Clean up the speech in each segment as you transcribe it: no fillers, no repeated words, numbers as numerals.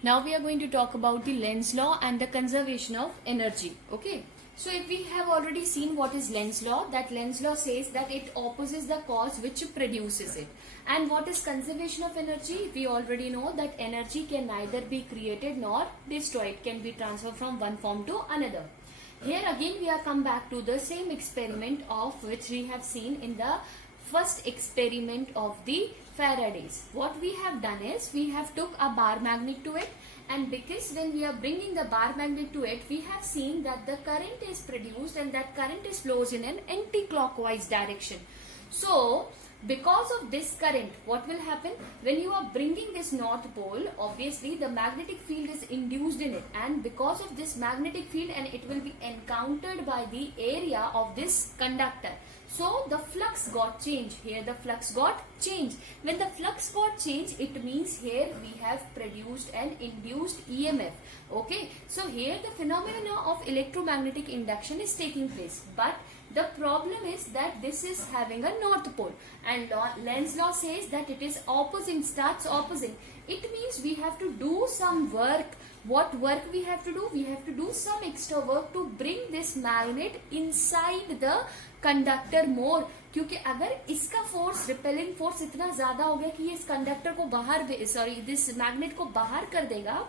Now we are going to talk about the Lenz law and the conservation of energy. Okay. So if we have already seen what is Lenz law, that Lenz law says that it opposes the cause which produces it. And what is conservation of energy? We already know that energy can neither be created nor destroyed. It can be transferred from one form to another. Here again we are come back to the same experiment of which we have seen in the first experiment of the Faraday's. What we have done is we have took a bar magnet to it, and because when we are bringing the bar magnet to it, we have seen that the current is produced and that current is flows in an anti-clockwise direction. So because of this current, what will happen when you are bringing this north pole? Obviously the magnetic field is induced in it, and because of this magnetic field, and it will be encountered by the area of this conductor. So the flux got changed. Here the flux got changed. When the flux got changed, it means here we have produced an induced EMF. Okay, so here the phenomena of electromagnetic induction is taking place, but the problem is that this is having a north pole, and Lenz law says that it is opposing, starts opposing. It means we have to do some work. What work we have to do? We have to do some extra work to bring this magnet inside the conductor more, क्योंकि अगर इसका force, repelling force इतना ज्यादा हो गया कि ये इस कंडक्टर को बाहर, दिस मैग्नेट को बाहर कर देगा,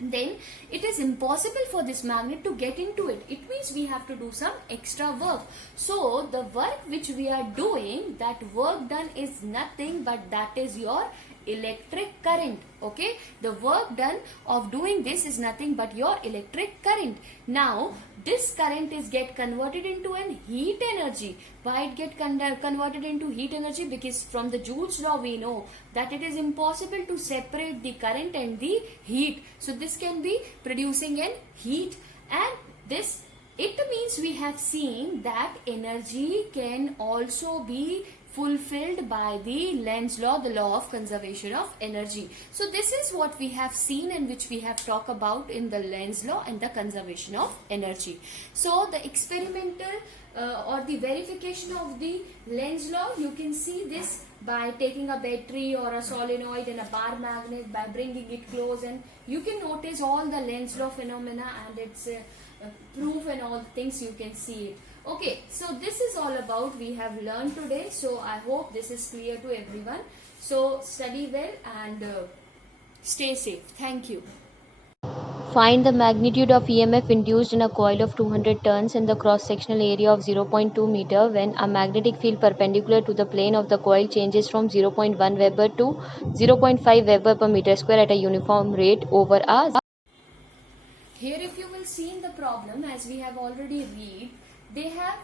then it is impossible for this magnet to get into it. It means we have to do some extra work. So the work which we are doing, that work done is nothing but that is your electric current. Okay, the work done of doing this is nothing but your electric current. Now this current is get converted into an heat energy. Why it get converted into heat energy? Because from the Joule's law we know that it is impossible to separate the current and the heat. So this can be producing an heat, and this, it means we have seen that energy can also be fulfilled by the Lenz law, the law of conservation of energy. So this is what we have seen and which we have talked about in the Lenz law and the conservation of energy. So the experimental or the verification of the Lenz law, you can see this by taking a battery or a solenoid and a bar magnet, by bringing it close, and you can notice all the Lenz law phenomena and its proof and all things you can see it. Okay, so this is all about we have learned today. So I hope this is clear to everyone. So study well and stay safe. Thank you. Find the magnitude of EMF induced in a coil of 200 turns and the cross-sectional area of 0.2 meter when a magnetic field perpendicular to the plane of the coil changes from 0.1 Weber to 0.5 Weber per meter square at a uniform rate over a. Here if you will see in the problem, as we have already read, they have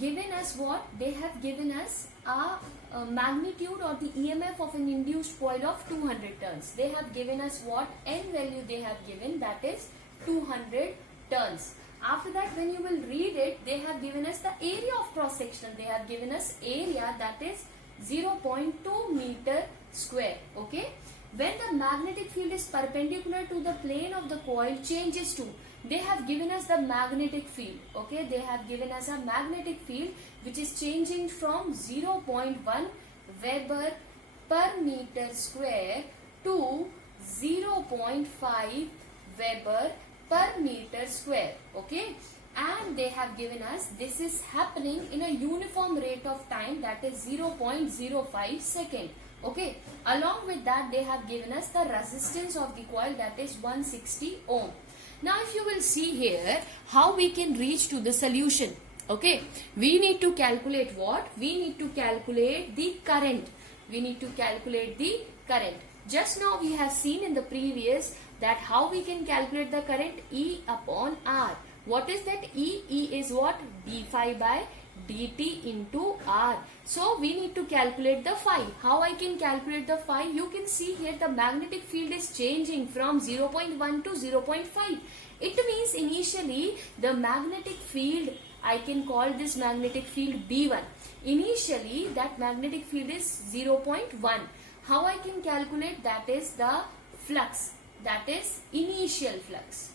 given us what? They have given us a magnitude or the EMF of an induced coil of 200 turns. They have given us what? N value they have given, that is 200 turns. After that, when you will read it, they have given us the area of cross section. They have given us area, that is 0.2 meter square. Okay. When the magnetic field is perpendicular to the plane of the coil changes to, they have given us the magnetic field. Okay, they have given us a magnetic field which is changing from 0.1 Weber per meter square to 0.5 Weber per meter square. Okay, and they have given us this is happening in a uniform rate of time, that is 0.05 second. Okay, along with that they have given us the resistance of the coil, that is 160 ohm. Now if you will see here how we can reach to the solution. Okay, we need to calculate what? We need to calculate the current. We need to calculate the current. Just now we have seen in the previous that how we can calculate the current, E upon R. What is that E? E is what? d phi by dt into R. So we need to calculate the phi. How I can calculate the phi? You can see here the magnetic field is changing from 0.1 to 0.5. It means initially the magnetic field, I can call this magnetic field B1. Initially that magnetic field is 0.1. How I can calculate? That is the flux. That is initial flux.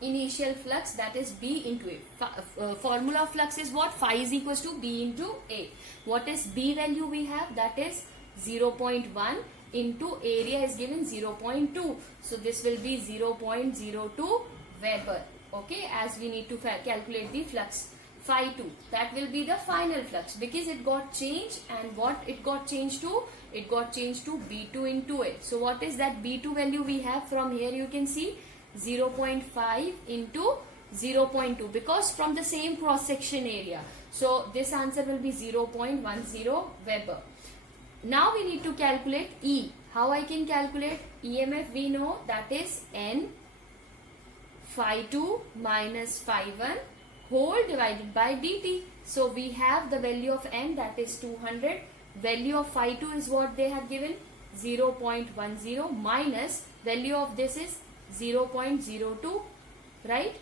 Initial flux, that is B into A. Formula of flux is what? Phi is equals to B into A. What is B value we have? That is 0.1 into area is given 0.2. So this will be 0.02 Weber. Okay, as we need to calculate the flux phi 2. That will be the final flux because it got changed, and what it got changed to? It got changed to B2 into A. So what is that B2 value we have from here? You can see 0.5 into 0.2 because from the same cross section area. So this answer will be 0.10 Weber. Now we need to calculate E. How I can calculate EMF? We know that is N phi 2 minus phi 1 whole divided by dt. So we have the value of N, that is 200. Value of phi 2 is what they have given, 0.10, minus value of this is 0.02, right?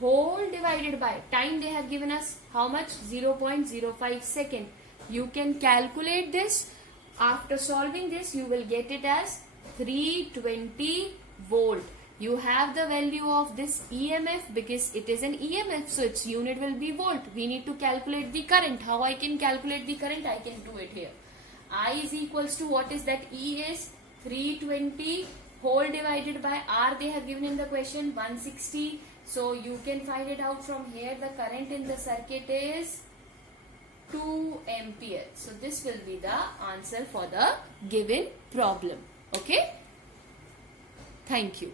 Whole divided by time they have given us how much? 0.05 second. You can calculate this. After solving this, you will get it as 320 volt. You have the value of this EMF because it is an EMF, so its unit will be volt. We need to calculate the current. How I can calculate the current? I can do it here. I is equals to, what is that? E is 320 whole divided by R they have given in the question 160. So you can find it out from here. The current in the circuit is 2 ampere. So this will be the answer for the given problem. Okay. Thank you.